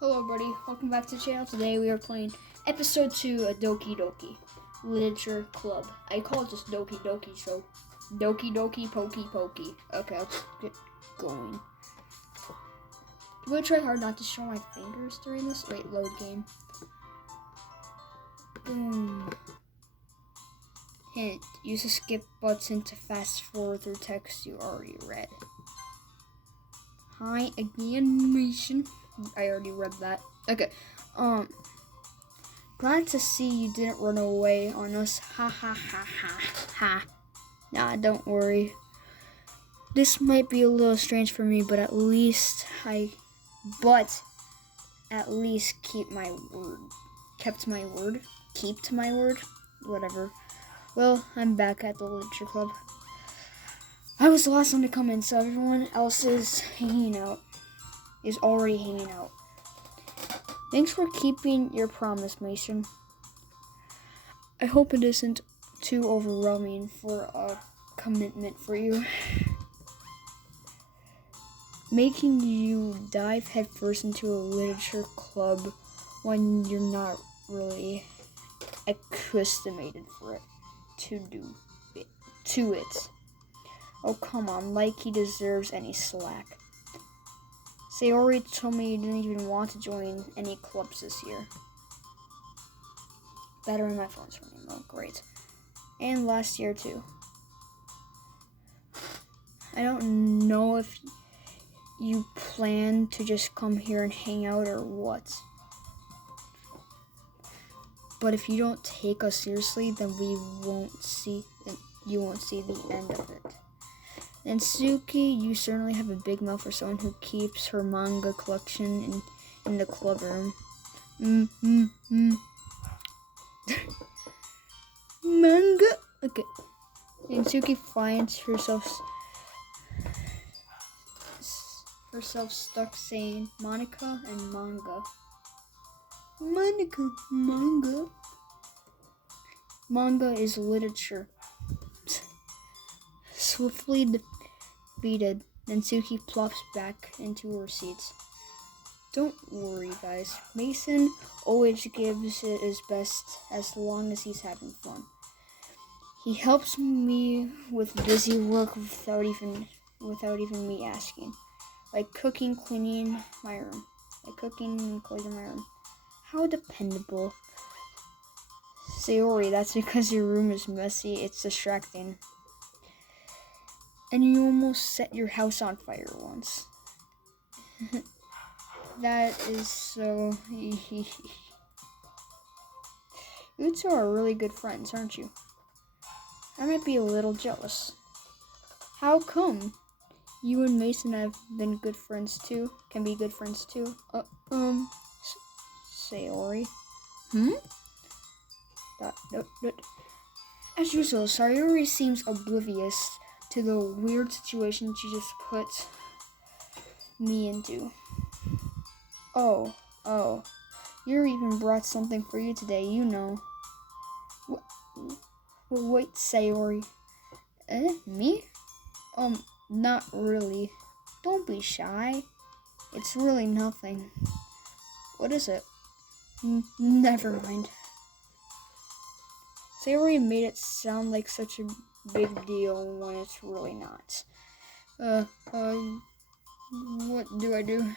Hello everybody, welcome back to the channel. Today we are playing episode 2 of Doki Doki Literature Club. I call it just Doki Doki, so Doki Doki Pokey Pokey. Okay, let's get going. I'm gonna try hard not to show my fingers during this. Wait, load game. Boom. Hint, use the skip button to fast forward through text you already read. Hi, animation. I already read that. Okay. Glad to see you didn't run away on us. Ha ha ha ha ha. Nah, don't worry. This might be a little strange for me, but at least keep my word. Kept my word? Kept my word? Whatever. Well, I'm back at the Literature Club. I was the last one to come in, so everyone else is already hanging out. Thanks for keeping your promise, Mason. I hope it isn't too overwhelming for a commitment for you. Making you dive headfirst into a literature club when you're not really accustomed for it to it. Oh, come on, like he deserves any slack. Sayori told me you didn't even want to join any clubs this year. Battery in my phone's running low. Great. And last year, too. I don't know if you plan to just come here and hang out or what. But if you don't take us seriously, then you won't see the end of it. And Suki, you certainly have a big mouth for someone who keeps her manga collection in the club room. Manga? Okay. And Suki finds herself stuck saying Monica and manga. Monica, manga. Manga is literature. Swiftly defeated, then Suki plops back into her seats. Don't worry, guys. Mason always gives it his best as long as he's having fun. He helps me with busy work without even me asking. Like cooking, cleaning my room. How dependable. Sayori, that's because your room is messy. It's distracting. And you almost set your house on fire once. That is so... You two are really good friends, aren't you? I might be a little jealous. How come? You and Mason have been good friends too? Can be good friends too? Sayori. As usual, Sayori seems oblivious to the weird situation she just put me into. Oh, Yuri even brought something for you today, you know. Wait, Sayori. Me? Not really. Don't be shy. It's really nothing. What is it? Never mind. Sayori made it sound like such a big deal when it's really not. What do I do?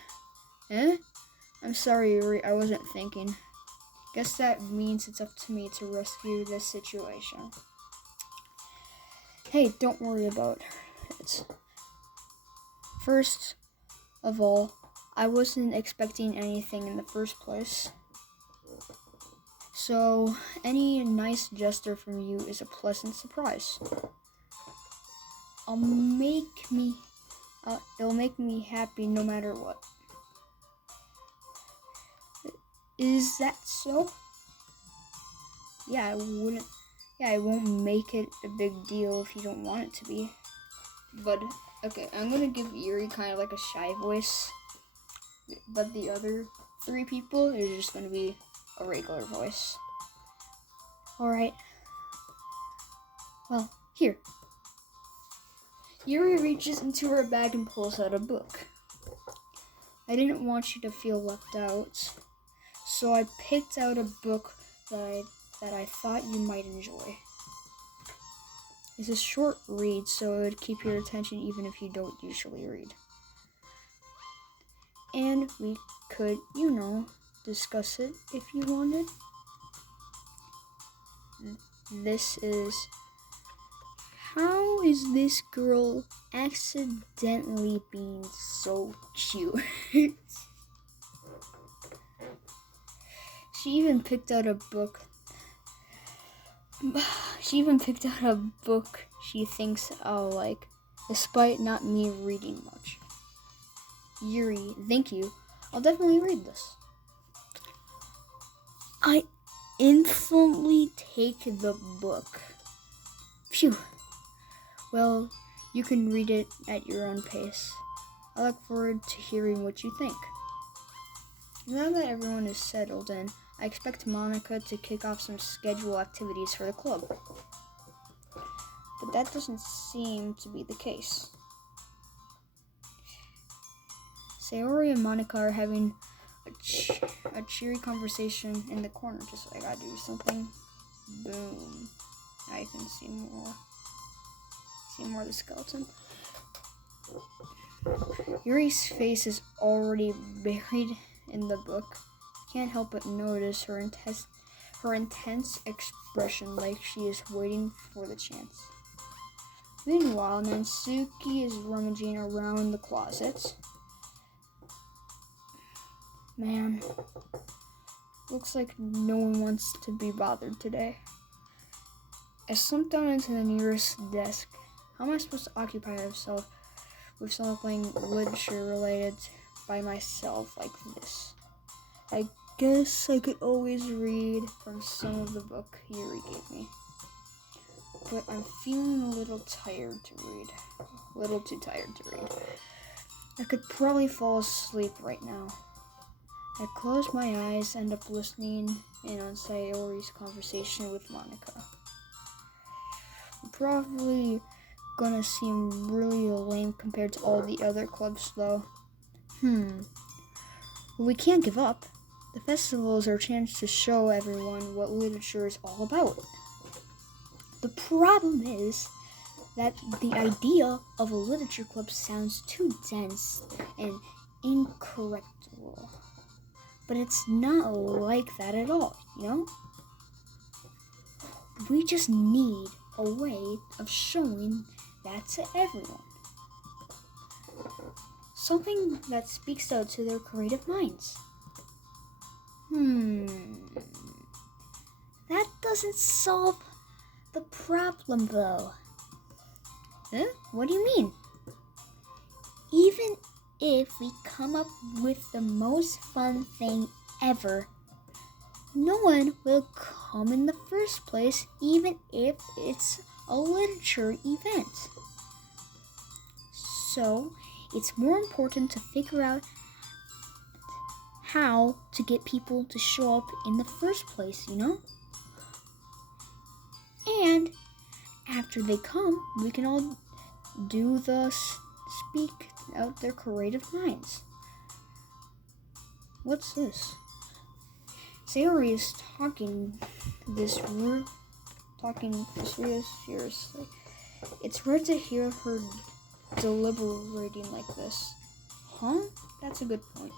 I'm sorry, Yuri, I wasn't thinking. Guess that means it's up to me to rescue this situation. Hey, don't worry about it. First of all, I wasn't expecting anything in the first place. So, any nice gesture from you is a pleasant surprise. It'll make me happy no matter what. Is that so? Yeah, I won't make it a big deal if you don't want it to be. But, okay, I'm gonna give Yuri kind of like a shy voice. But the other 3 people are just gonna be a regular voice. Alright. Well, here. Yuri reaches into her bag and pulls out a book. I didn't want you to feel left out, so I picked out a book that I thought you might enjoy. It's a short read, so it would keep your attention even if you don't usually read. And we could, discuss it if you wanted. This is How is this girl accidentally being so cute? She even picked out a book she thinks I'll like, despite not me reading much. Yuri, thank you. I'll definitely read this. I instantly take the book. Phew. Well, you can read it at your own pace. I look forward to hearing what you think. Now that everyone is settled in, I expect Monica to kick off some scheduled activities for the club. But that doesn't seem to be the case. Sayori and Monica are having a cheery conversation in the corner. Just like, I gotta do something. Boom. Now you can see more of the skeleton. Yuri's face is already buried in the book. Can't help but notice her intense expression, like she is waiting for the chance. Meanwhile, Nansuke is rummaging around the closet. Man, looks like no one wants to be bothered today. I slumped down into the nearest desk. How am I supposed to occupy myself with something literature related by myself like this? I guess I could always read from some of the book Yuri gave me. But I'm feeling a little too tired to read. I could probably fall asleep right now. I close my eyes, end up listening in on Sayori's conversation with Monica. I'm probably gonna seem really lame compared to all the other clubs though. Well, we can't give up. The festival is our chance to show everyone what literature is all about. The problem is that the idea of a literature club sounds too dense and incorrectable. But it's not like that at all, We just need a way of showing that to everyone. Something that speaks out to their creative minds. That doesn't solve the problem though. Huh? What do you mean? Even if we come up with the most fun thing ever, no one will come in the first place, even if it's a literature event. So, it's more important to figure out how to get people to show up in the first place, And after they come, we can all do the speak out their creative minds. What's this? Sayori is talking this really seriously. It's rare to hear her deliberating like this. Huh? That's a good point.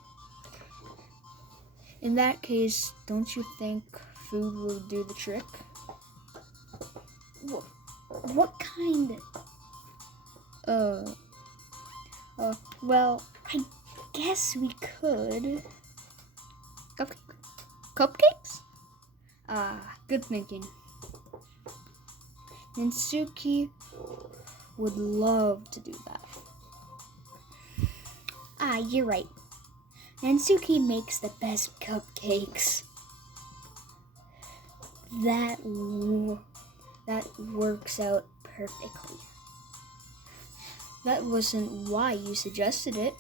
In that case, don't you think food will do the trick? What kind? Well, I guess we could. Cupcakes? Good thinking. Nansuke would love to do that. You're right. Nansuke makes the best cupcakes. That works out perfectly. That wasn't why you suggested it.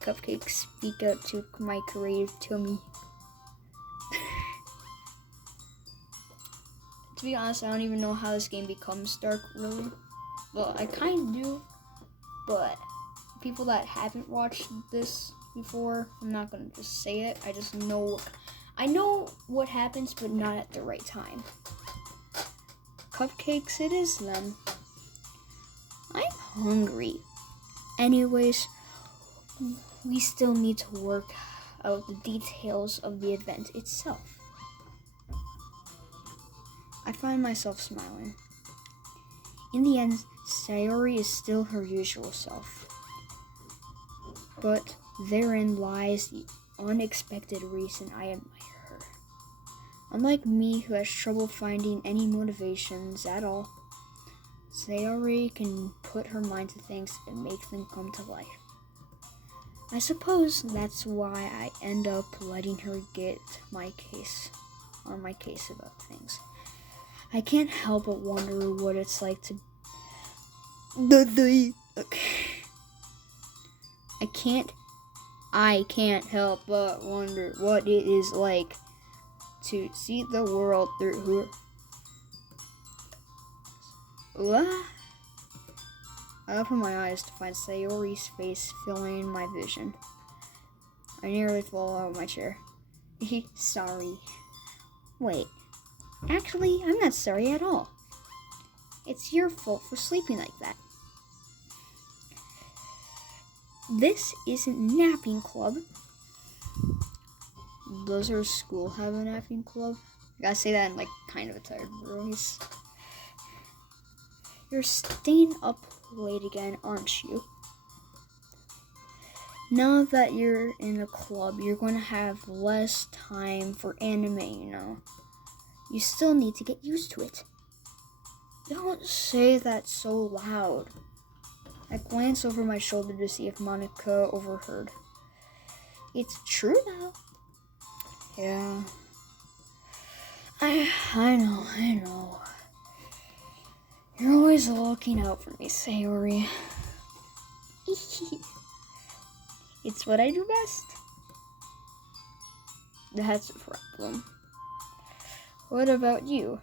Cupcakes speak out to my creative tummy. To be honest, I don't even know how this game becomes dark, really. Well, I kind of do, but people that haven't watched this before, I'm not gonna just say it. I know what happens, but not at the right time. Cupcakes it is then. I'm hungry. Anyways, we still need to work out the details of the event itself. I find myself smiling. In the end, Sayori is still her usual self. But therein lies the unexpected reason I admire her. Unlike me, who has trouble finding any motivations at all, Sayori can put her mind to things and make them come to life. I suppose that's why I end up letting her get my case about things. I can't help but wonder what it's like to I can't help but wonder what it is like to see the world through her. What? I open my eyes to find Sayori's face filling my vision. I nearly fall out of my chair. Sorry. Wait. Actually, I'm not sorry at all. It's your fault for sleeping like that. This isn't napping club. Does our school have a napping club? I gotta say that in like kind of a tired voice. You're staying up late again, aren't you? Now that you're in a club, you're going to have less time for anime, you know. You still need to get used to it. Don't say that so loud. I glance over my shoulder to see if Monica overheard. It's true now. Yeah. I know. You're always looking out for me, Sayori. It's what I do best. That's a problem. What about you?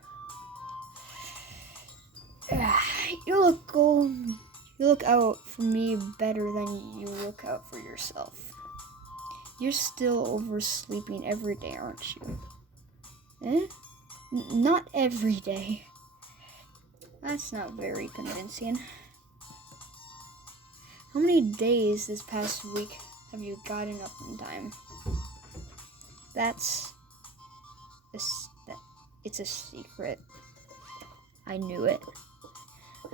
You look out for me better than you look out for yourself. You're still oversleeping every day, aren't you? Not every day. That's not very convincing. How many days this past week have you gotten up in time? It's a secret. I knew it.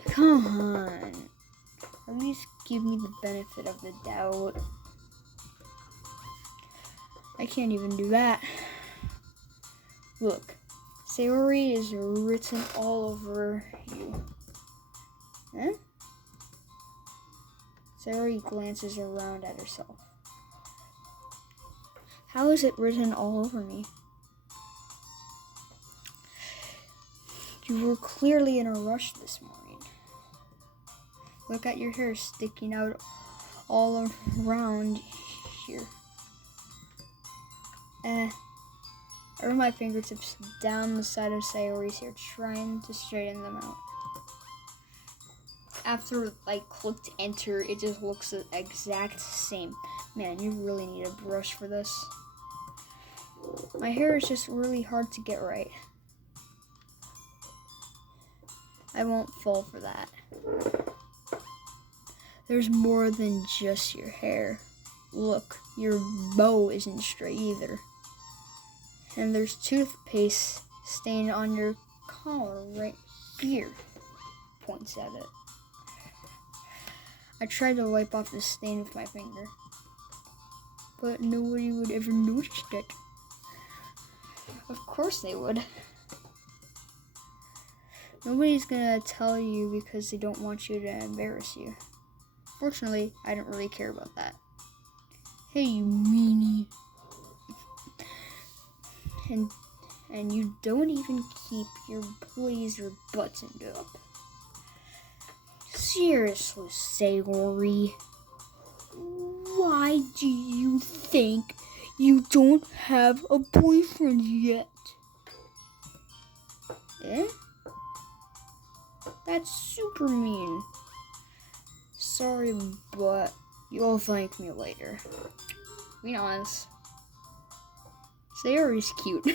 Come on. At least give me the benefit of the doubt. I can't even do that. Look, Sayori is written all over you. Huh? Sayori glances around at herself. How is it written all over me? You were clearly in a rush this morning. Look at your hair sticking out all around here. I run my fingertips down the side of Sayori's hair, trying to straighten them out. After I clicked enter, it just looks the exact same. Man, you really need a brush for this. My hair is just really hard to get right. I won't fall for that. There's more than just your hair. Look, your bow isn't straight either. And there's toothpaste stain on your collar right here. Points at it. I tried to wipe off the stain with my finger, but nobody would ever notice it. Of course they would. Nobody's gonna tell you because they don't want you to embarrass you. Fortunately, I don't really care about that. Hey, you meanie. And you don't even keep your blazer buttoned up. Seriously, Sayori. Why do you think you don't have a boyfriend yet? That's super mean. Sorry, but You'll thank me later. Be honest. Sayori's cute.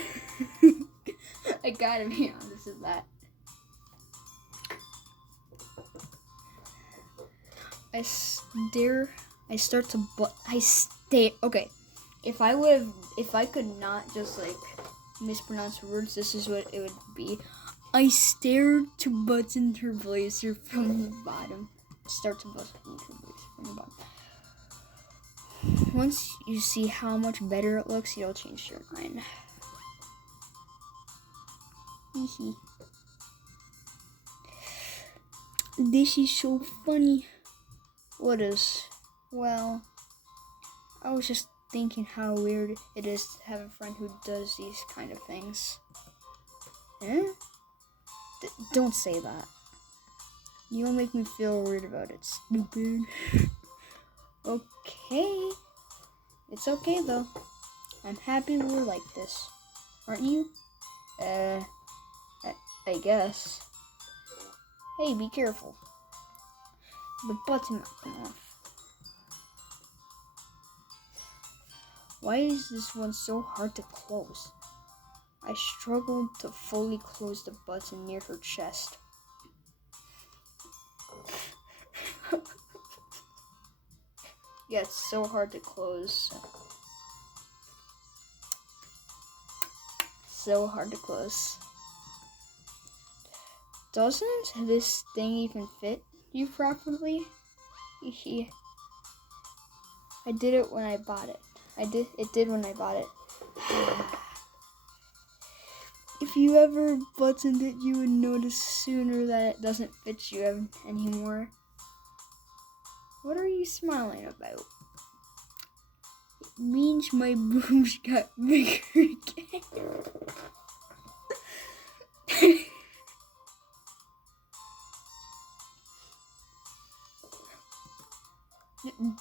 I gotta be honest with that. Okay. If I could not just like mispronounce words, this is what it would be. I stared to button her blazer from the bottom. Start to button her blazer from the bottom. Once you see how much better it looks, you'll change your mind. Hehe. This is so funny. What is? Well, I was just thinking how weird it is to have a friend who does these kind of things. Eh? Don't say that. You'll make me feel weird about it, stupid. Okay. It's okay though. I'm happy we're like this. Aren't you? I guess. Hey, be careful. The button might come off. Why is this one so hard to close? I struggled to fully close the button near her chest. Yeah, it's so hard to close. So hard to close. Doesn't this thing even fit you properly? I did it when I bought it. It did when I bought it. If you ever buttoned it, you would notice sooner that it doesn't fit you anymore. What are you smiling about? It means my boobs got bigger again.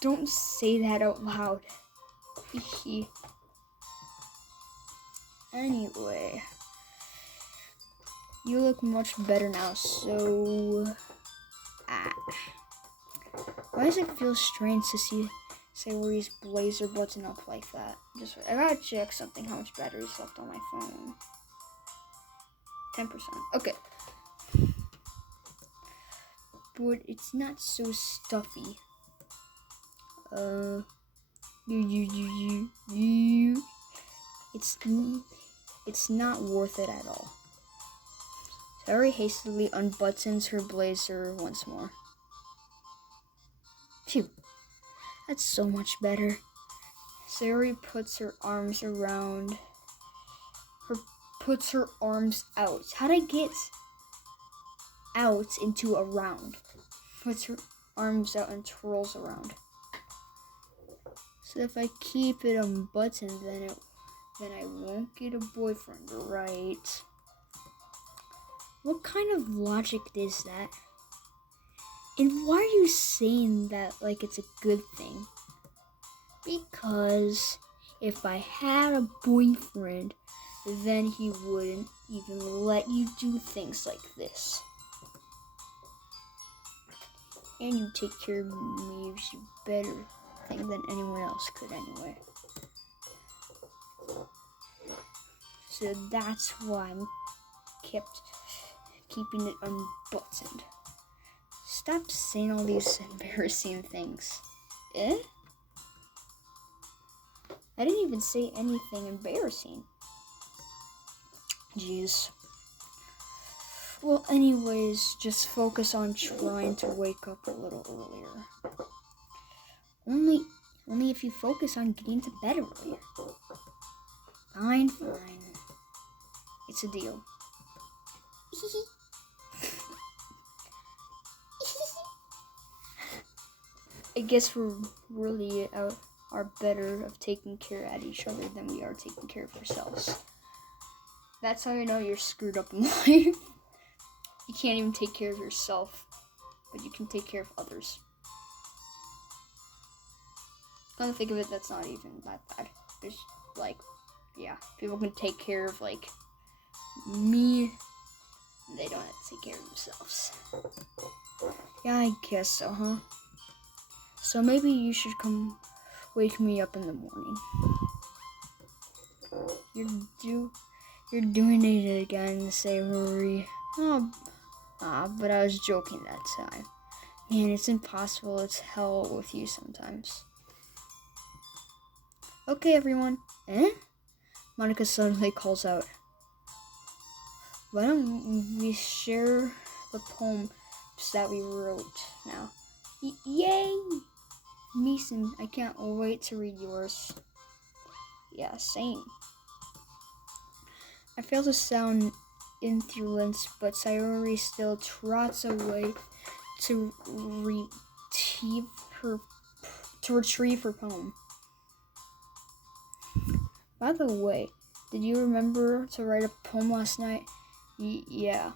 Don't say that out loud. Anyway, you look much better now, so... Why does it feel strange to see Sayori's blazer button up like that? I gotta check something, how much battery's left on my phone. 10%. Okay. But it's not so stuffy. It's not worth it at all. Sayori hastily unbuttons her blazer once more. Phew, that's so much better. Sayori puts her arms out. How'd I get out into around? Puts her arms out and twirls around. So if I keep it unbuttoned, then I won't get a boyfriend, right? What kind of logic is that? And why are you saying that like it's a good thing? Because if I had a boyfriend, then he wouldn't even let you do things like this. And you take care of me if you better thing than anyone else could anyway. So that's why I'm keeping it unbuttoned. Stop saying all these embarrassing things. Eh? I didn't even say anything embarrassing. Jeez. Well, anyways, just focus on trying to wake up a little earlier. Only if you focus on getting to bed earlier. Fine. It's a deal. I guess we're really are better of taking care of each other than we are taking care of ourselves. That's how you know you're screwed up in life. You can't even take care of yourself, but you can take care of others. Come to think of it, that's not even that bad. There's people can take care of me. They don't have to take care of themselves. Yeah, I guess so, huh? So maybe you should come wake me up in the morning. You're doing it again, Sayori. But I was joking that time. Man, it's impossible to tell with you sometimes. Okay, everyone. Monica suddenly calls out. Why don't we share the poems that we wrote now? Yay! Mason, I can't wait to read yours. Yeah, same. I fail to sound influenced, but Sayori still trots away to retrieve her poem. By the way, did you remember to write a poem last night? Yeah.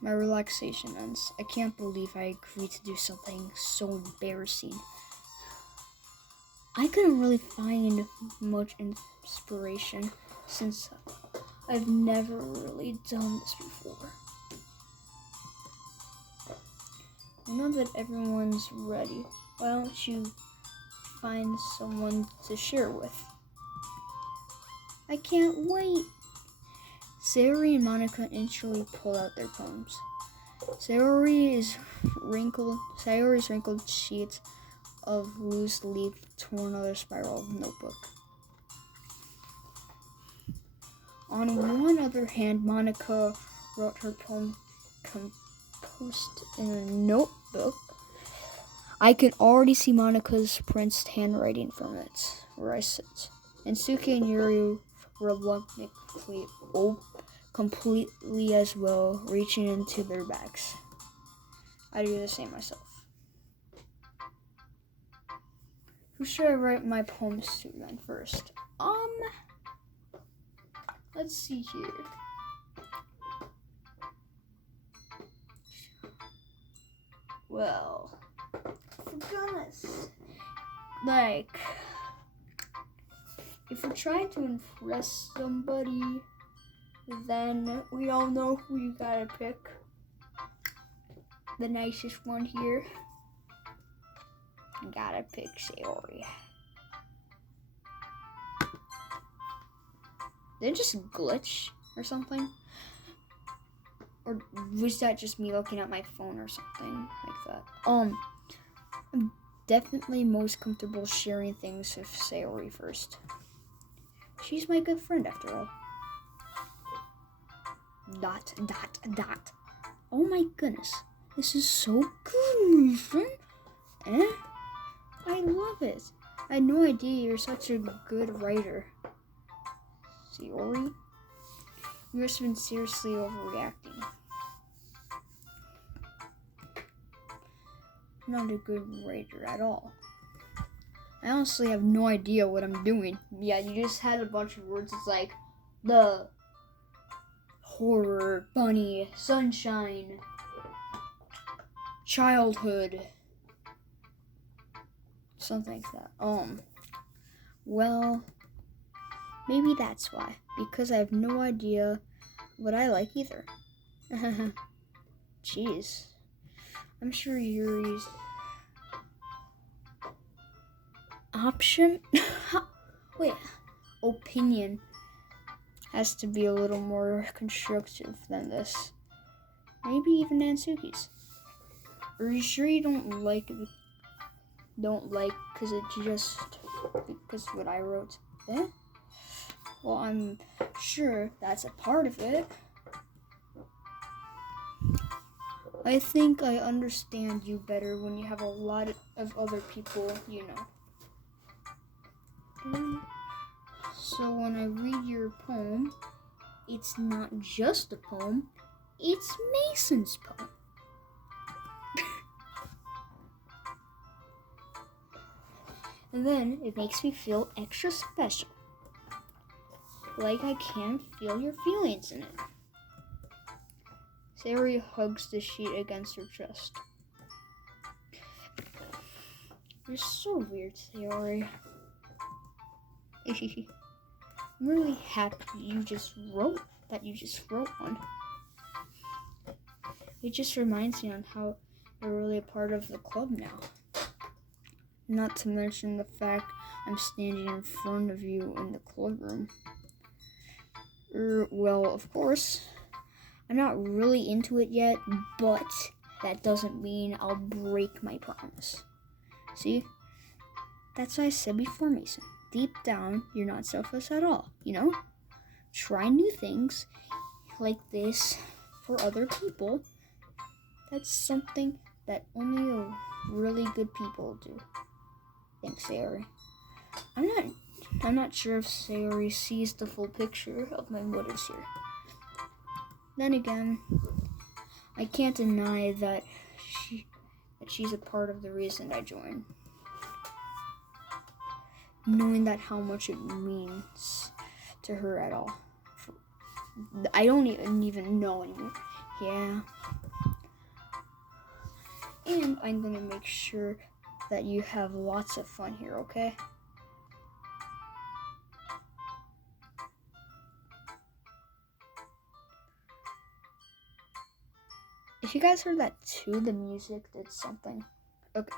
My relaxation ends. I can't believe I agreed to do something so embarrassing. I couldn't really find much inspiration since I've never really done this before. Now that everyone's ready, why don't you find someone to share with? I can't wait! Sayori and Monica instantly pull out their poems. Sayori's wrinkled sheets of loose leaf to another spiral notebook. On one other hand, Monica wrote her poem composed in a notebook. I can already see Monica's printed handwriting from it, where I sit. And Suki and Yuri reluctantly completely as well, reaching into their bags. I do the same myself. Who should I write my poems to then first? Let's see here. Well, for goodness, if we're trying to impress somebody, then we all know who you gotta pick. The nicest one here. You gotta pick Sayori. Did it just glitch or something? Or was that just me looking at my phone or something like that? I'm definitely most comfortable sharing things with Sayori first. She's my good friend after all. ... Oh my goodness. This is so good, Mason. I love it. I had no idea you're such a good writer. Sayori, you must have been seriously overreacting. I'm not a good writer at all. I honestly have no idea what I'm doing. Yeah, you just had a bunch of words. It's like the horror, bunny, sunshine, childhood, something like that. Well, maybe that's why. Because I have no idea what I like either. Jeez. I'm sure Yuri's opinion has to be a little more constructive than this. Maybe even Nansuki's. Are you sure you don't like because what I wrote? Well, I'm sure that's a part of it. I think I understand you better when you have a lot of other people you know. So when I read your poem, it's not just a poem, it's Mason's poem. And then it makes me feel extra special. Like I can feel your feelings in it. Sayori hugs the sheet against her chest. You're so weird, Sayori. I'm really happy you just wrote one. It just reminds me on how you're really a part of the club now. Not to mention the fact I'm standing in front of you in the clubroom. Well, of course, I'm not really into it yet, but that doesn't mean I'll break my promise. See? That's what I said before, Mason. Deep down, you're not selfish at all, you know? Try new things like this for other people. That's something that only really good people do. Thanks, Sayori. I'm not sure if Sayori sees the full picture of my motives here. Then again, I can't deny that she's a part of the reason I joined. Knowing that how much it means to her at all. I don't even know anymore. Yeah. And I'm gonna make sure that you have lots of fun here, okay? If you guys heard that too, the music did something. Okay.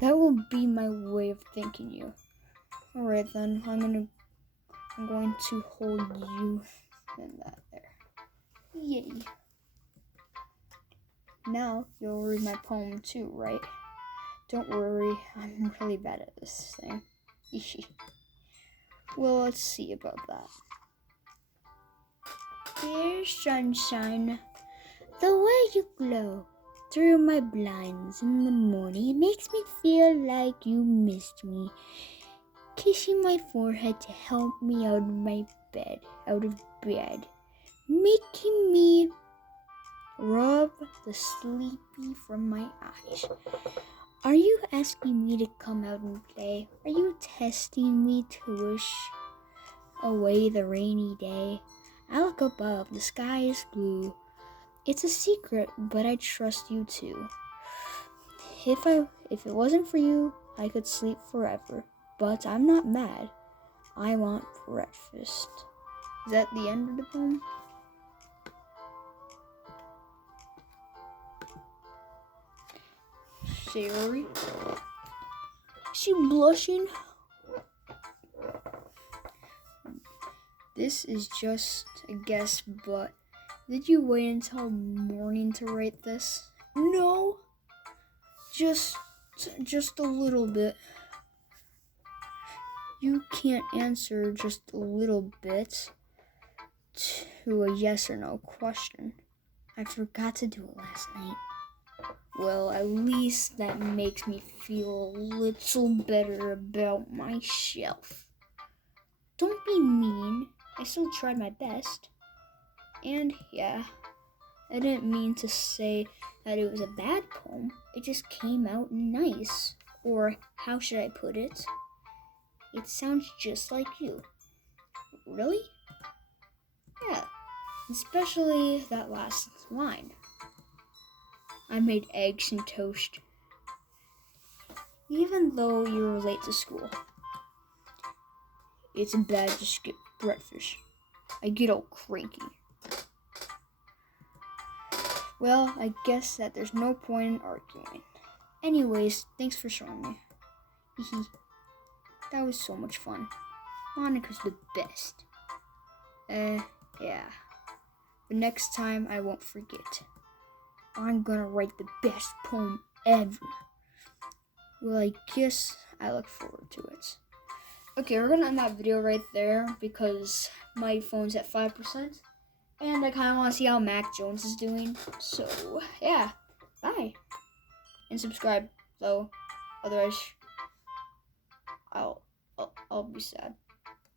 That will be my way of thanking you. Alright then, I'm going to hold you in that there. Yay. Now you'll read my poem too, right? Don't worry, I'm really bad at this thing. Well, let's see about that. Dear sunshine, the way you glow through my blinds in the morning, it makes me feel like you missed me. Kissing my forehead to help me out of bed, making me rub the sleepy from my eyes. Are you asking me to come out and play? Are you testing me to wish away the rainy day? I look above, the sky is blue. It's a secret, but I trust you too. If it wasn't for you, I could sleep forever. But I'm not mad. I want breakfast. Is that the end of the poem? Sayori? Is she blushing? This is just a guess, but did you wait until morning to write this? No. Just a little bit. You can't answer just a little bit to a yes or no question. I forgot to do it last night. Well, at least that makes me feel a little better about myself. Don't be mean. I still tried my best. And yeah, I didn't mean to say that it was a bad poem. It just came out nice. Or how should I put it? It sounds just like you. Really? Yeah, especially that last line. I made eggs and toast, even though you were late to school. It's bad to skip breakfast. I get all cranky. Well, I guess that there's no point in arguing. Anyways, thanks for showing me. That was so much fun. Monica's the best. Yeah. But next time I won't forget. I'm gonna write the best poem ever. Well, I guess I look forward to it. Okay, we're gonna end that video right there because my phone's at 5%. And I kinda wanna see how Mac Jones is doing. So, yeah. Bye. And subscribe, though. Otherwise, I'll be sad.